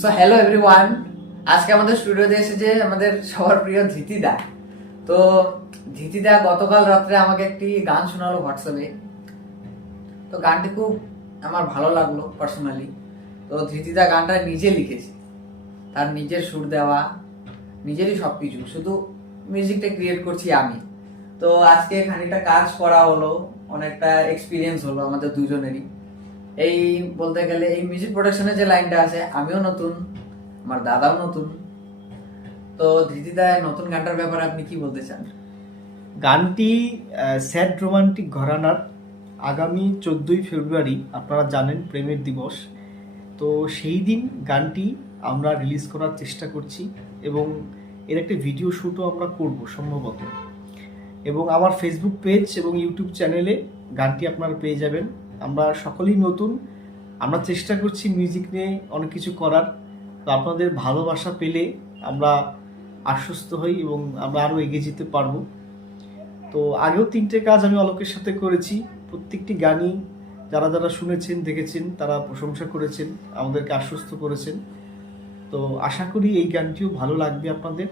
So hello everyone, আজকে আমাদের স্টুডিওতে এসেছে আমাদের সবার প্রিয় ধৃতিদা। তো ধৃতিদা গতকাল রাত্রে আমাকে একটি গান শোনালো হোয়াটসঅ্যাপে। তো গানটি খুব আমার ভালো লাগলো পার্সোনালি। তো ধৃতিদা গানটা নিজে লিখেছে, তার নিজের সুর দেওয়া, নিজেরই সবকিছু, শুধু মিউজিকটা ক্রিয়েট করছি আমি। তো আজকে খানিকটা কাজ করা হলো, অনেকটা এক্সপিরিয়েন্স হলো আমাদের দুজনেরই। এই বলতে গেলে এই মিউজিক প্রোডাকশনের যে লাইনটা আছে, আমিও নতুন, আমার দাদাও নতুন। তো ধৃতিদা, নতুন গানটার ব্যাপারে আপনি কি বলতে চান? গানটি স্যাড রোমান্টিক ঘরানার। আগামী 14ই ফেব্রুয়ারি আপনারা জানেন প্রেমের দিবস। তো সেই দিন গানটি আমরা রিলিজ করার চেষ্টা করছি এবং এর একটা ভিডিও শ্যুটও আমরা করব সম্ভবত। এবং আমার ফেসবুক পেজ এবং ইউটিউব চ্যানেলে গানটি আপনারা পেয়ে যাবেন। আমরা সকলেই নতুন, আমরা চেষ্টা করছি মিউজিক নিয়ে অনেক কিছু করার। তো আপনাদের ভালোবাসা পেলে আমরা আশ্বস্ত হই এবং আমরা আরও এগিয়ে যেতে পারবো। তো আগেও 3টে কাজ আমি অলোকের সাথে করেছি। প্রত্যেকটি গানই যারা যারা শুনেছেন, দেখেছেন, তারা প্রশংসা করেছেন, আমাদেরকে আশ্বস্ত করেছেন। তো আশা করি এই গানটিও ভালো লাগবে আপনাদের।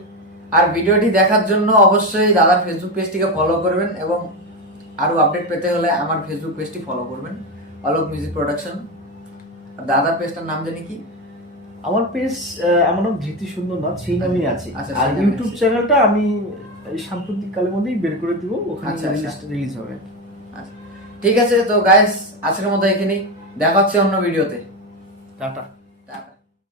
আর ভিডিওটি দেখার জন্য অবশ্যই দাদার ফেসবুক পেজটিকে ফলো করবেন এবং আরো আপডেট পেতে হলে আমার ফেসবুক পেজটি ফলো করবেন, অলোক মিউজিক প্রোডাকশন। আর দাদার পেজটার নাম জানি কি? আমার পেজ, আমার নাম ধৃতি সুন্দরনাথ, সেই নামই আছে। আচ্ছা, আর সেই নামই ইউটিউব আছে। চ্যানেলটা আমি এই সাম্প্রতিক কালের মধ্যেই বের করে দিব, ওখানে আচ্ছা, আচ্ছা। রিলিজ হবে। আচ্ছা, ঠিক আছে। তো গাইস, আজকের মতো এখানেই, দেখা হচ্ছে অন্য ভিডিওতে। টাটা।